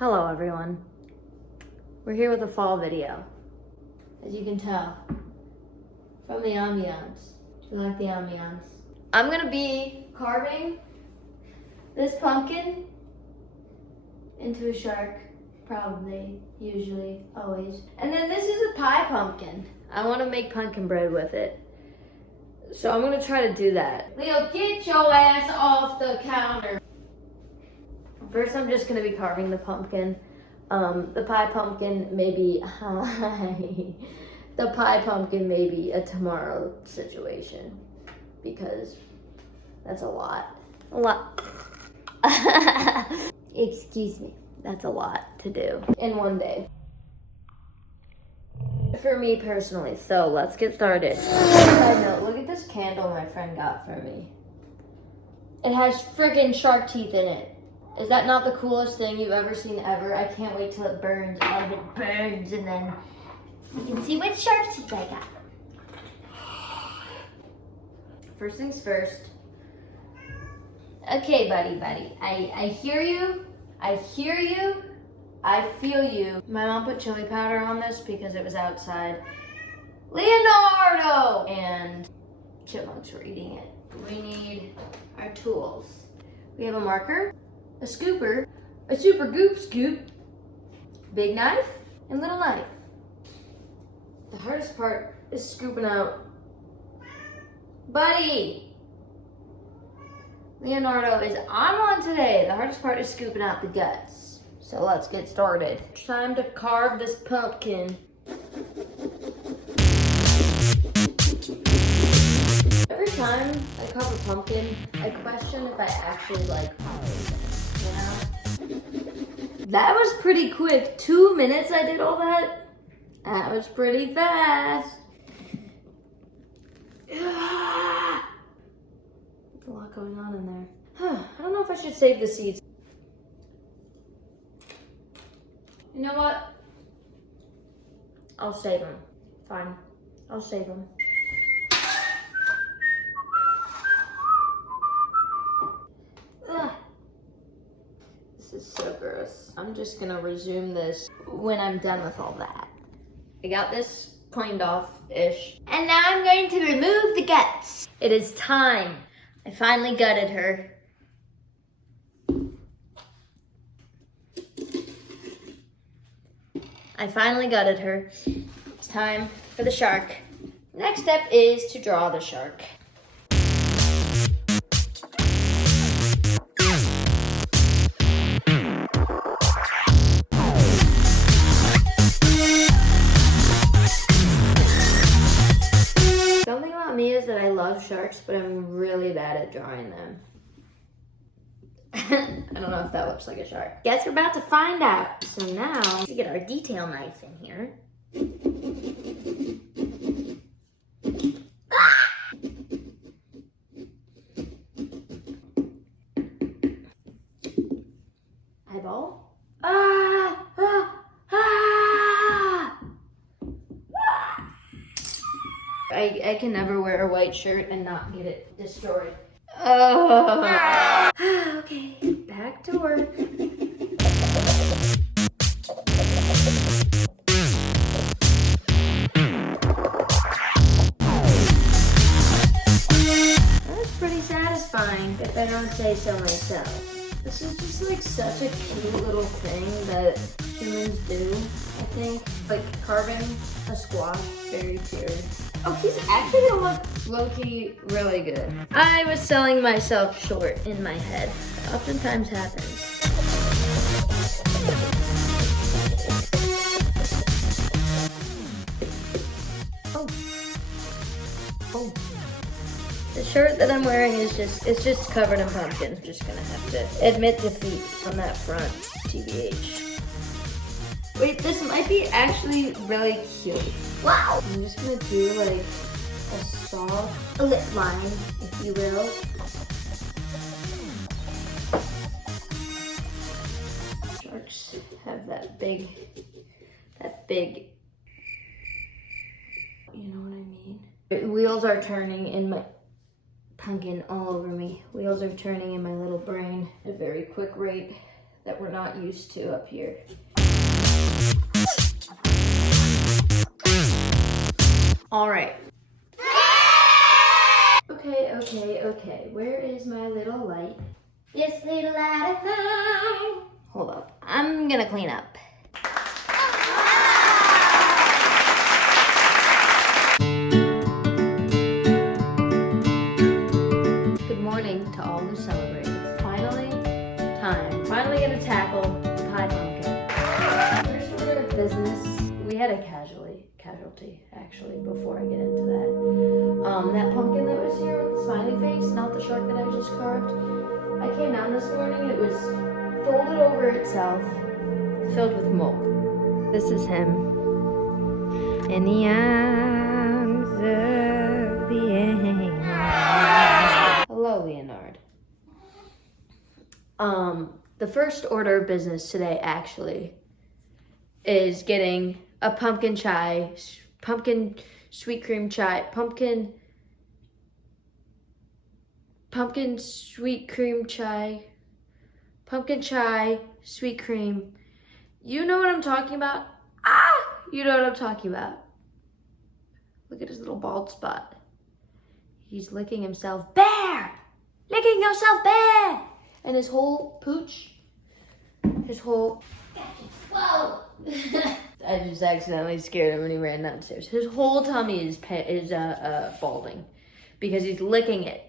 Hello everyone. We're here with a fall video. As you can tell from the ambiance. Do you like the ambiance? I'm gonna be carving this pumpkin into a shark. Probably, usually, always. And then this is a pie pumpkin. I wanna make pumpkin bread with it. So I'm gonna try to do that. Leo, get your ass off the counter. First, I'm just gonna be carving the pumpkin. The pie pumpkin maybe, the pie pumpkin may be a tomorrow situation because that's a lot. Excuse me, that's a lot to do in one day. For me personally, so let's get started. Side note, look at this candle my friend got for me. It has friggin' shark teeth in it. Is that not the coolest thing you've ever seen ever? I can't wait till it burns. And it burns and then you can see what shark teeth I got. First things first. Okay, buddy. I hear you. I hear you. I feel you. My mom put chili powder on this because it was outside. Leonardo! And chipmunks were eating it. We need our tools. We have a marker, a scooper, a super goop scoop, big knife, and little knife. The hardest part is scooping out. Buddy! Leonardo is on one today. The hardest part is scooping out the guts. So let's get started. Time to carve this pumpkin. Every time I carve a pumpkin, I question if I actually like it, you know? That was pretty quick. 2 minutes I did all that? That was pretty fast. There's a lot going on in there. I don't know if I should save the seeds. You know what? I'll save them. Fine. I'll save them. Ugh. This is so gross. I'm just gonna resume this when I'm done with all that. I got this cleaned off-ish. And now I'm going to remove the guts. It is time. I finally gutted her. I finally gutted her. It's time for the shark. Next step is to draw the shark. Something about me is that I love sharks, but I'm really bad at drawing them. I don't know if that looks like a shark. Guess we're about to find out. So now, we get our detail knife in here. Eyeball. I can never wear a white shirt and not get it destroyed. Oh. Okay, back to work. That's pretty satisfying, if I don't say so myself. This is just like such a cute little thing that humans do, I think. Like carving a squash, very cute. Oh, he's actually gonna look low-key really good. I was selling myself short in my head. It oftentimes happens. Oh. The shirt that I'm wearing is just covered in pumpkin. I'm just gonna have to admit defeat on that front, TBH. Wait, this might be actually really cute. Wow! I'm just gonna do like a soft lip line, if you will. Sharks have that big, you know what I mean? Wheels are turning in my pumpkin all over me. Wheels are turning in my little brain at a very quick rate. that we're not used to up here. All right. Okay. Where is my little light? This little light of mine. Hold up. I'm gonna clean up. Good morning to all who celebrate. It's finally time. Finally gonna tackle the pie pumpkin. First order of business. We had a casualty actually before I get into that. That pumpkin that was here with the smiley face, not the shark that I just carved. I came down this morning, it was folded over itself, filled with mold. This is him. In the arms of the angel. Hello, Leonard. The first order of business today actually is getting a pumpkin sweet cream chai, pumpkin sweet cream chai, pumpkin chai, sweet cream. You know what I'm talking about? You know what I'm talking about. Look at his little bald spot. He's licking himself bare. Licking yourself bare. And his whole pooch, whoa. I just accidentally scared him when he ran downstairs. His whole tummy is balding because he's licking it.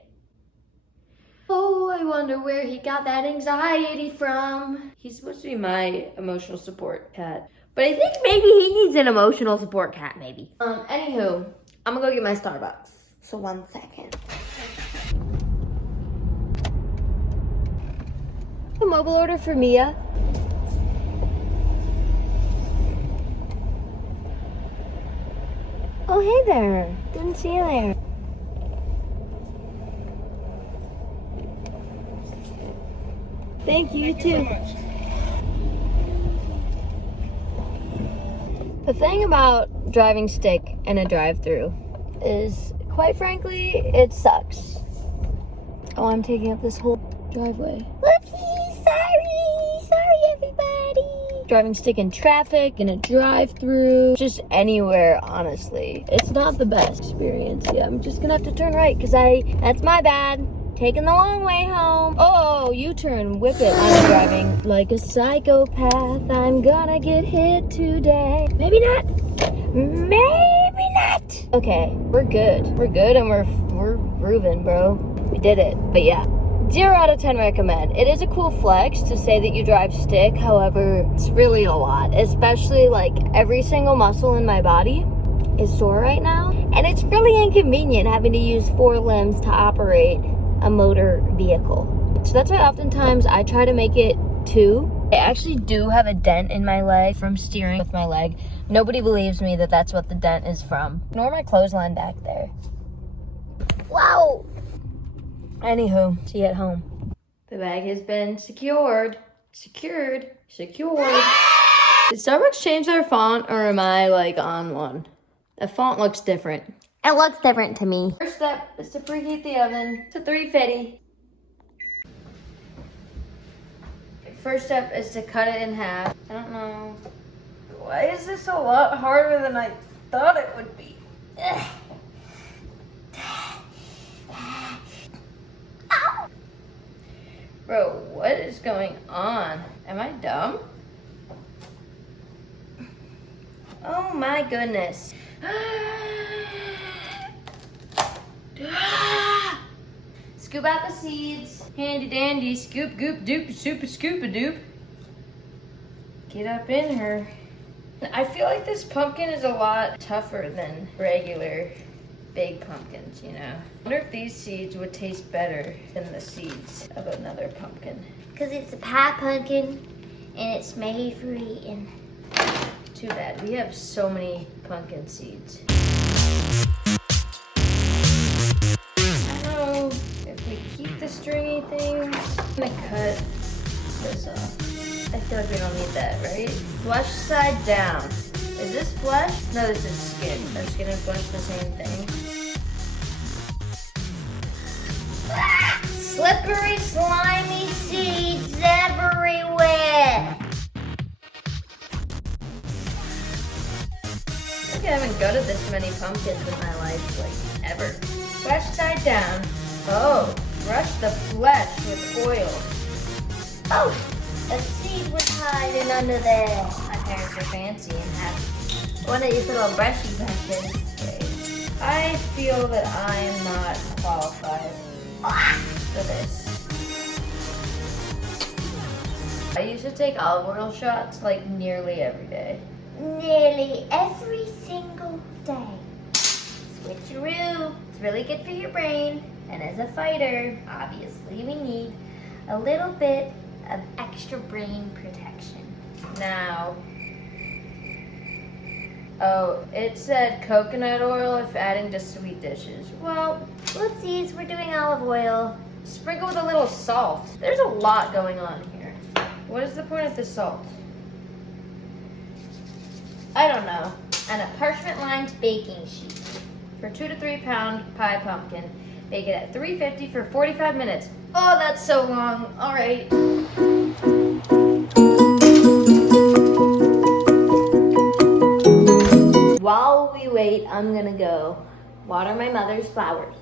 Oh, I wonder where he got that anxiety from. He's supposed to be my emotional support cat. But I think maybe he needs an emotional support cat, maybe. Anywho, I'm gonna go get my Starbucks. So 1 second. A mobile order for Mia. Oh, hey there. Didn't see you there. Thank you, too. The thing about driving stick in a drive-thru is, quite frankly, it sucks. Oh, I'm taking up this whole driveway. Whoopsie, sorry everybody. Driving stick in traffic, in a drive-thru, just anywhere, honestly. It's not the best experience. Yeah, I'm just gonna have to turn right, because that's my bad. Taking the long way home. Oh, U-turn, whip it. I'm driving like a psychopath. I'm gonna get hit today. Maybe not. Maybe not. Okay, we're good. We're good and we're grooving, bro. We did it. But yeah, 0 out of 10 recommend. It is a cool flex to say that you drive stick. However, it's really a lot, especially like every single muscle in my body is sore right now. And it's really inconvenient having to use 4 limbs to operate a motor vehicle. So that's why oftentimes I try to make it 2. I actually do have a dent in my leg from steering with my leg. Nobody believes me that that's what the dent is from. Ignore my clothesline back there. Wow! Anywho, see you at home. The bag has been secured. Did Starbucks change their font or am I like on one? The font looks different. It looks different to me. First step is to preheat the oven to 350. First step is to cut it in half. I don't know. Why is this a lot harder than I thought it would be? Bro, what is going on? Am I dumb? Oh my goodness. Scoop out the seeds. Handy dandy. Scoop, goop, doop, super, scoop a doop. Get up in her. I feel like this pumpkin is a lot tougher than regular big pumpkins, you know. I wonder if these seeds would taste better than the seeds of another pumpkin. Because it's a pie pumpkin and it's made for eating. Too bad. We have so many pumpkin seeds. I don't know if we keep the stringy things. I'm gonna cut this off. I feel like we don't need that, right? Flesh side down. Is this flesh? No, this is skin. Are skin and flesh the same thing? Ah! Slippery, slimy seeds everywhere. like I haven't gutted this many pumpkins in my life, like ever. Flesh side down. Oh, brush the flesh with oil. Oh, a seed was hiding under there. My parents are fancy and have one of these little brushy brushes. Okay. I feel that I am not qualified for this. I used to take olive oil shots like nearly every day. Nearly every single day. Switcheroo. It's really good for your brain. And as a fighter, obviously we need a little bit of extra brain protection. Now, oh, it said coconut oil if adding to sweet dishes. Well, whoopsies, we're doing olive oil. Sprinkle with a little salt. There's a lot going on here. What is the point of the salt? I don't know. And a parchment lined baking sheet. For 2 to 3 pound pie pumpkin. Bake it at 350 for 45 minutes. Oh, that's so long. All right. While we wait, I'm gonna go water my mother's flowers.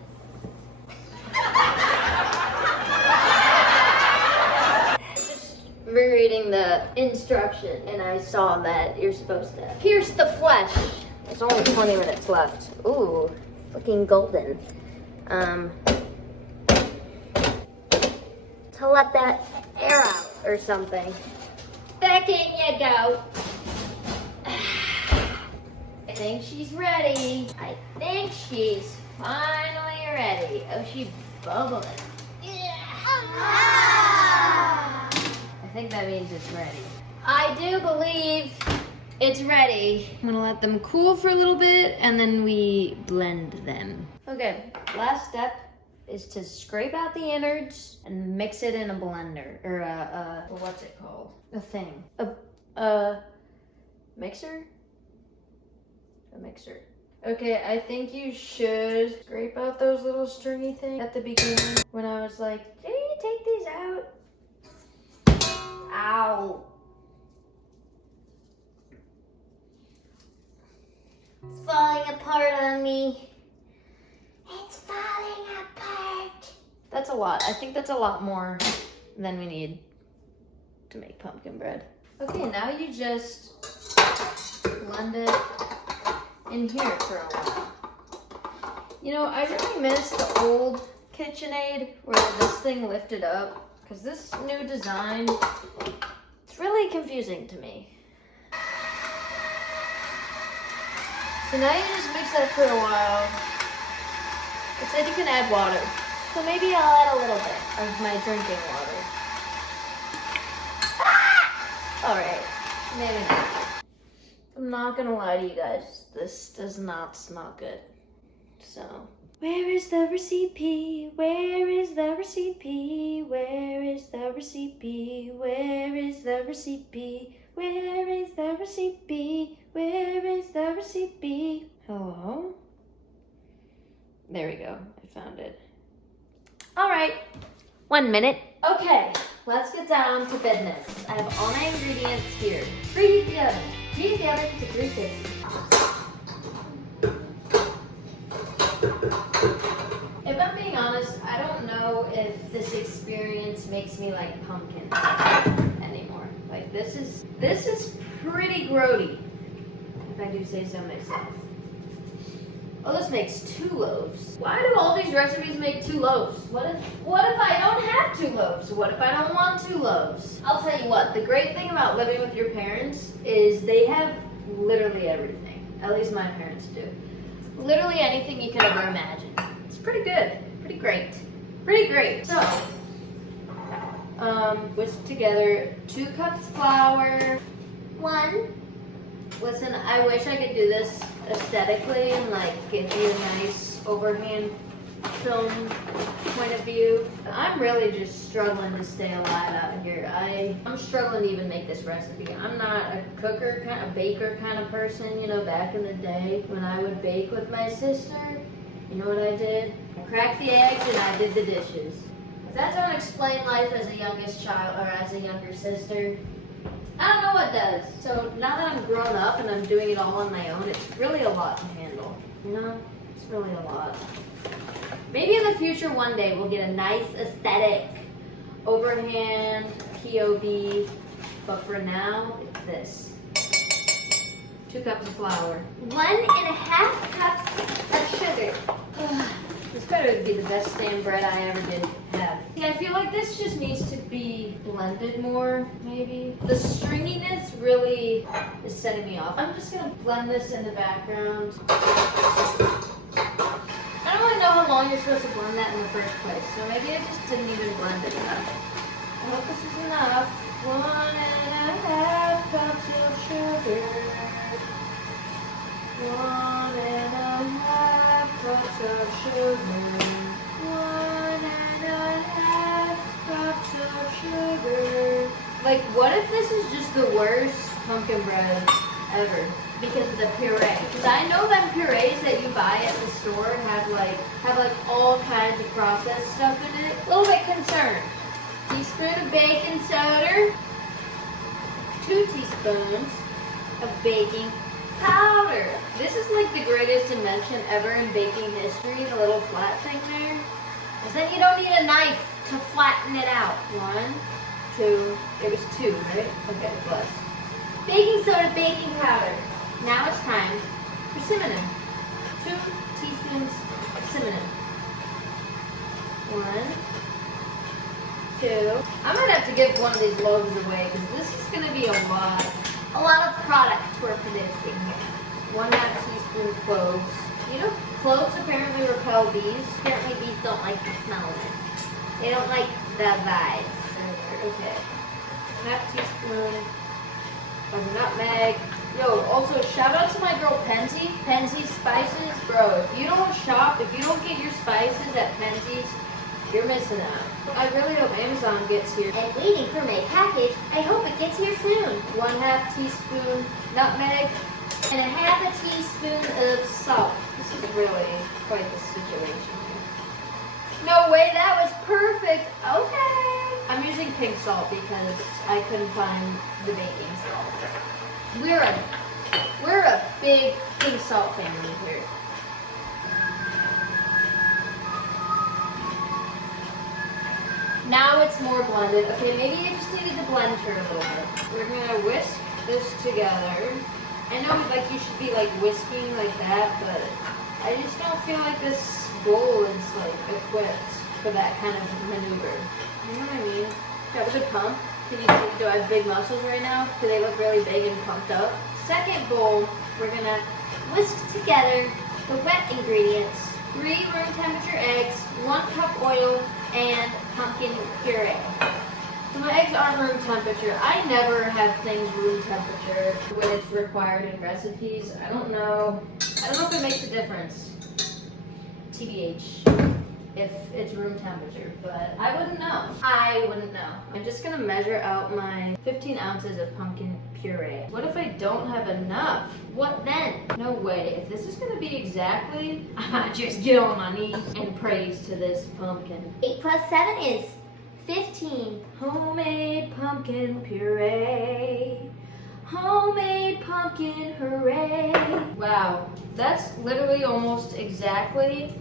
Just rereading the instruction, and I saw that you're supposed to pierce the flesh. There's only 20 minutes left. Ooh, looking golden. To let that air out or something. Back in you go. I think she's ready. I think she's finally ready. Oh, she's bubbling. I think that means it's ready. I do believe it's ready. I'm gonna let them cool for a little bit and then we blend them. Okay, last step is to scrape out the innards and mix it in a blender, or what's it called? A thing. A mixer? A mixer. Okay, I think you should scrape out those little stringy things at the beginning when I was like, did you take these out? Ow. It's falling apart on me. It's falling apart. That's a lot. I think that's a lot more than we need to make pumpkin bread. Okay, now you just blend it in here for a while. You know, I really miss the old KitchenAid where this thing lifted up, because this new design, it's really confusing to me. So now you just mix that for a while. It said you can add water. So maybe I'll add a little bit of my drinking water. All right, maybe not. I'm not gonna lie to you guys. This does not smell good. So, where is the recipe? Where is the recipe? Where is the recipe? Where is the recipe? Where is the recipe? Where is the recipe? Hello? There we go. I found it. All right. 1 minute. Okay, let's get down to business. I have all my ingredients here. Preheat the oven. Preheat the oven to 350. If I'm being honest, I don't know if this experience makes me like pumpkin anymore. Like this is pretty grody, if I do say so myself. Oh, this makes 2 loaves. Why do all these recipes make 2 loaves? What if I don't have 2 loaves? What if I don't want 2 loaves? I'll tell you what, the great thing about living with your parents is they have literally everything. At least my parents do. Literally anything you could ever imagine. It's pretty good, pretty great. Pretty great. So, whisk together 2 cups flour. 1. Listen, I wish I could do this aesthetically and like give you a nice overhand film point of view. I'm really just struggling to stay alive out here. I'm struggling to even make this recipe. I'm not a cooker, kind of baker kind of person. You know, back in the day when I would bake with my sister, you know what I did? I cracked the eggs and I did the dishes. If that don't explain life as a youngest child or as a younger sister, I don't know what does. So now that I'm grown up and I'm doing it all on my own, it's really a lot to handle. You know, it's really a lot. Maybe in the future one day we'll get a nice aesthetic overhand POV, but for now, it's this. 2 cups of flour. 1.5 cups of sugar. This better be the best stand bread I ever did have. See, I feel like this just needs to be blended more, maybe. The stringiness really is setting me off. I'm just gonna blend this in the background. I don't really know how long you're supposed to blend that in the first place, so maybe I just didn't even blend it enough. I hope this is enough. 1.5 cups of sugar. 1.5 cups of sugar. 1.5 cups of sugar. Like, what if this is just the worst pumpkin bread ever? Because of the puree. Because I know that purees that you buy at the store have like all kinds of processed stuff in it. A little bit concerned. Teaspoon of baking soda. 2 teaspoons of baking powder. This is like the greatest invention ever in baking history, the little flat thing there. Because then you don't need a knife to flatten it out. 1, 2, it was 2, right? Okay, plus. Baking soda, baking powder. Now it's time for cinnamon. 2 teaspoons of cinnamon. 1, 2. I'm gonna have to give one of these loaves away because this is gonna be a lot of product we're producing here. 1/2 teaspoon cloves. You know, cloves apparently repel bees. Apparently bees don't like the smell of it. They don't like the vibes. Okay. 1/2 teaspoon of nutmeg. Yo, also shout out to my girl Penzi. Penzi Spices. Bro, if you don't shop, if you don't get your spices at Penzi's, you're missing out. I really hope Amazon gets here. And waiting for my package. I hope it gets here soon. 1/2 teaspoon nutmeg and 1/2 teaspoon of salt. This is really quite the situation here. No way, that was perfect. Okay. I'm using pink salt because I couldn't find the baking salt. We're a big pink salt family here. Now it's more blended. Okay, maybe you just needed to blend her a little bit. We're gonna whisk this together. I know like you should be like whisking like that, but I just don't feel like this bowl is like equipped for that kind of maneuver. You know what I mean? Do I have a good pump? Can you see, do I have big muscles right now? Do they look really big and pumped up? Second bowl, we're gonna whisk together the wet ingredients. 3 room temperature eggs, 1 cup oil, and pumpkin puree. So my eggs aren't room temperature. I never have things room temperature when it's required in recipes. I don't know if it makes a difference. TBH. If it's room temperature, but I wouldn't know. I'm just gonna measure out my 15 ounces of pumpkin puree. What if I don't have enough? What then? No way. If this is gonna be exactly, I just get on my knees and praise to this pumpkin. 8 plus 7 is 15. Homemade pumpkin puree. Homemade pumpkin, hooray. Wow, that's literally almost exactly,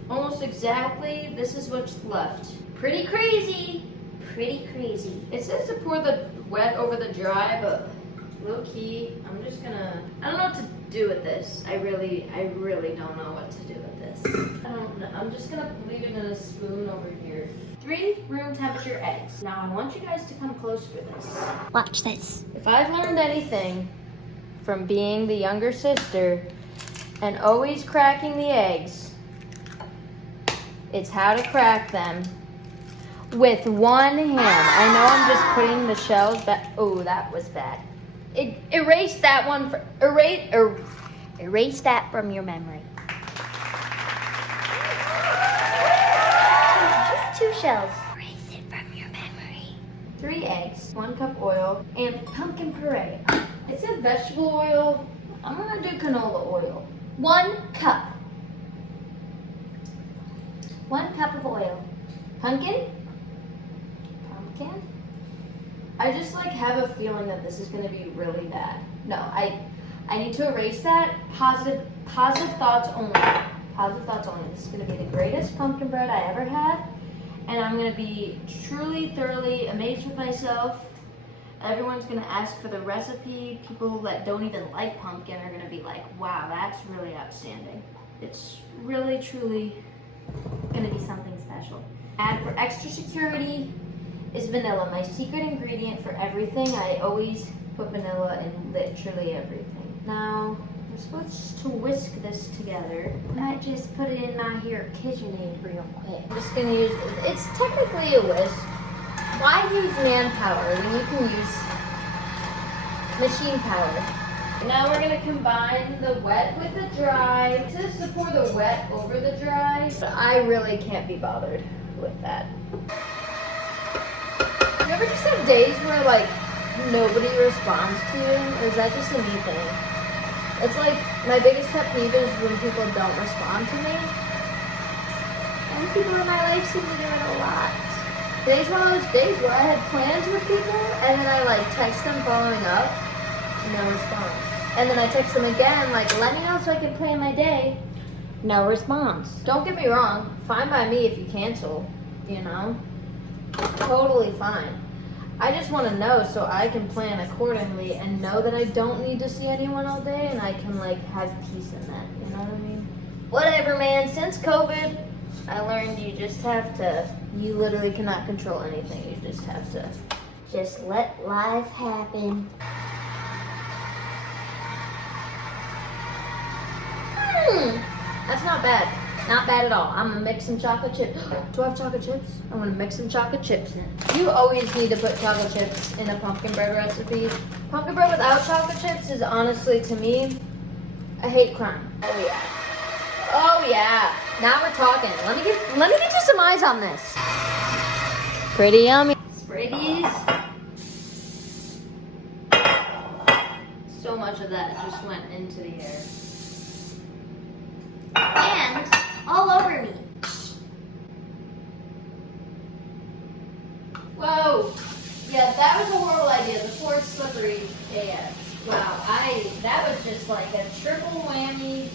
this is what's left. Pretty crazy. It says to pour the wet over the dry, but low key, I don't know what to do with this. I really don't know what to do with this. I don't know, I'm just gonna leave it in a spoon over here. 3 room temperature eggs. Now I want you guys to come close for this. Watch this. If I've learned anything from being the younger sister and always cracking the eggs, it's how to crack them with one hand. I know I'm just putting the shells back. Oh, that was bad. Erase that one. Erase that from your memory. Just 2 shells. Erase it from your memory. 3 eggs, 1 cup oil, and pumpkin puree. It said vegetable oil. I'm gonna do canola oil. 1 cup. 1 cup of oil. Pumpkin. I just like have a feeling that this is gonna be really bad. No, I need to erase that. Positive thoughts only. Positive thoughts only. This is gonna be the greatest pumpkin bread I ever had. And I'm gonna be truly, thoroughly amazed with myself. Everyone's gonna ask for the recipe. People that don't even like pumpkin are gonna be like, wow, that's really outstanding. It's really, truly gonna be something special. And for extra security is vanilla, my secret ingredient for everything. I always put vanilla in literally everything. Now, we're supposed to whisk this together. I just put it in my here KitchenAid real quick. I'm just gonna use, it's technically a whisk. Why use manpower when you can use machine power? Now we're gonna combine the wet with the dry. It says to pour the wet over the dry, but I really can't be bothered with that. You ever just have days where like nobody responds to you? Or is that just a me thing? It's like my biggest pet peeve is when people don't respond to me. And people in my life seem to do it a lot. Today's one of those days where I had plans with people and then I like text them following up, no response. And then I text them again, like, let me know so I can plan my day. No response. Don't get me wrong, fine by me if you cancel, you know? Totally fine. I just want to know so I can plan accordingly and know that I don't need to see anyone all day and I can like have peace in that, you know what I mean? Whatever, man, since COVID, I learned you just have to, you literally cannot control anything. You just have to just let life happen. That's not bad. Not bad at all. I'm gonna mix some chocolate chips. Do I have chocolate chips? I'm gonna mix some chocolate chips in. You always need to put chocolate chips in a pumpkin bread recipe. Pumpkin bread without chocolate chips is honestly, to me, a hate crime. Oh yeah. Oh yeah. Now we're talking. Let me get you some eyes on this. Pretty yummy. Spray these. So much of that just went into the air. And all over me. Whoa. Yeah, that was a horrible idea. The floor's slippery AF. Wow, that was just like a triple whammy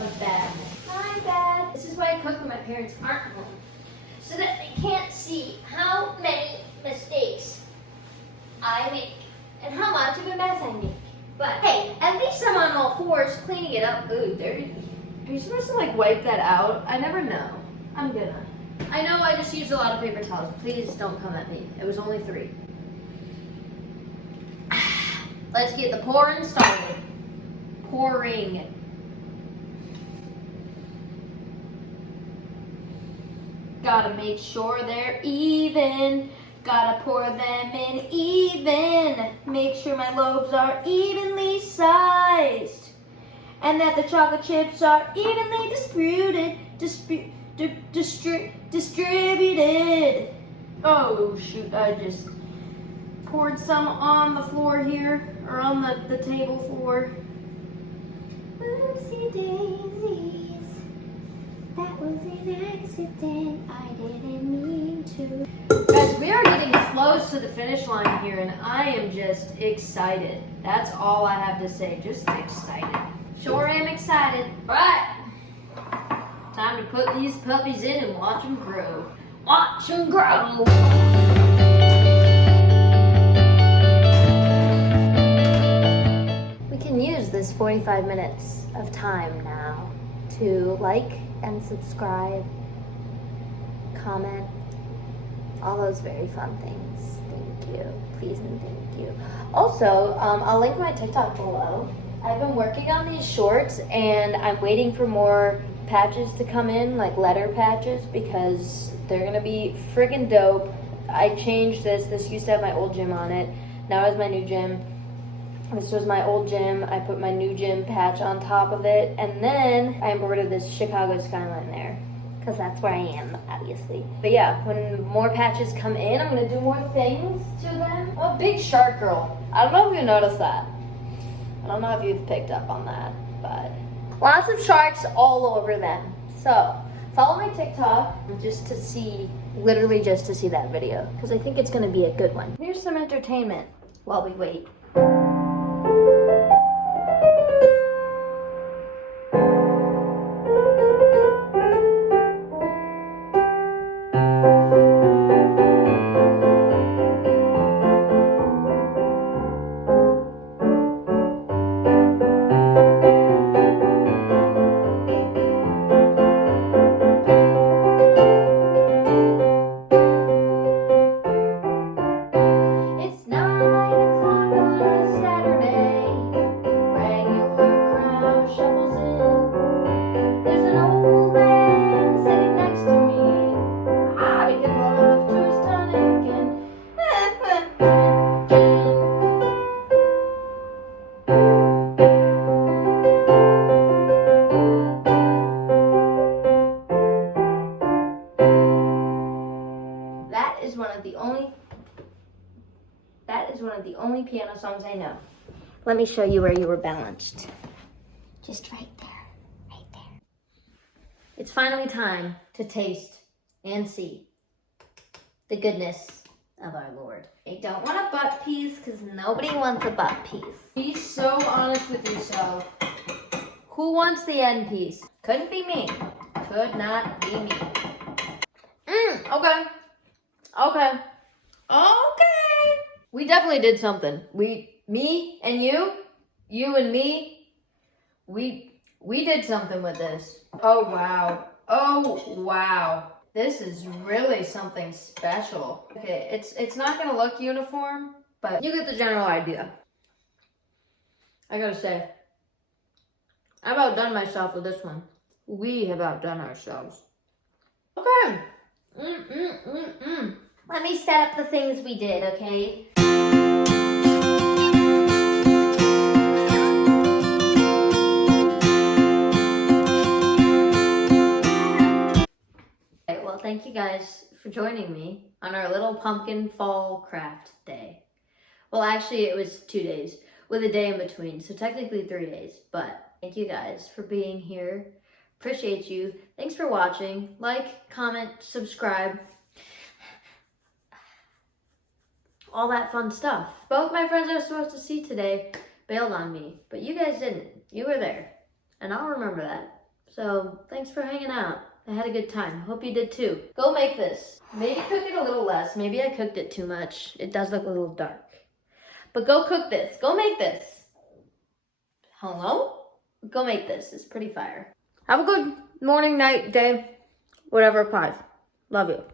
of badness. My bad. This is why I cook when my parents aren't home. So that they can't see how many mistakes I make and how much of a mess I make. But hey, at least I'm on all fours cleaning it up. Ooh, dirty. Are you supposed to like wipe that out? I never know. I'm gonna. I know I just used a lot of paper towels. Please don't come at me. It was only 3. Let's get the pouring started. Pouring. Gotta make sure they're even. Gotta pour them in even. Make sure my loaves are evenly sized. And that the chocolate chips are evenly distributed. Oh shoot, I just poured some on the floor here, or on the table floor. Oopsie daisies. That was an accident. I didn't mean to. Guys, we are getting close to the finish line here, and I am just excited. That's all I have to say, just excited. Sure am excited. All right, time to put these puppies in and watch them grow. Watch them grow. We can use this 45 minutes of time now to like and subscribe, comment, all those very fun things. Thank you. Please and thank you. Also, I'll link my TikTok below. I've been working on these shorts and I'm waiting for more patches to come in, like letter patches, because they're gonna be friggin' dope. I changed this. This used to have my old gym on it. Now it's my new gym. This was my old gym. I put my new gym patch on top of it, and then I embroidered this Chicago skyline there, because that's where I am, obviously. But yeah, when more patches come in, I'm gonna do more things to them. I'm a big shark girl. I don't know if you noticed that. I don't know if you've picked up on that, but lots of sharks all over them. So follow my TikTok just to see literally just to see that video because I think it's gonna be a good one. Here's some entertainment while we wait. It's 9 o'clock on a Saturday. Regular crowd shuffles in. There's an old man sitting next to me. Because I love tourist tonic and That is one of the only piano songs I know. Let me show you where you were balanced. Just right there. Right there. It's finally time to taste and see the goodness of our Lord. I don't want a butt piece because nobody wants a butt piece. Be so honest with yourself. Who wants the end piece? Couldn't be me. Could not be me. Okay. Okay. We definitely did something. Me and you and me, we did something with this. Oh wow. This is really something special. Okay, it's not gonna look uniform, but you get the general idea. I gotta say, I've outdone myself with this one. We have outdone ourselves. Okay. Let me set up the things we did, okay? Well, thank you guys for joining me on our little pumpkin fall craft day. Well, actually, it was 2 days with a day in between, so technically 3 days. But thank you guys for being here. Appreciate you. Thanks for watching. Like, comment, subscribe. All that fun stuff. Both my friends I was supposed to see today bailed on me, but you guys didn't. You were there, and I'll remember that. So thanks for hanging out. I had a good time. Hope you did too. Go make this. Maybe cook it a little less. Maybe I cooked it too much. It does look a little dark. But go cook this. Go make this. Hello? Go make this. It's pretty fire. Have a good morning, night, day, whatever applies. Love you.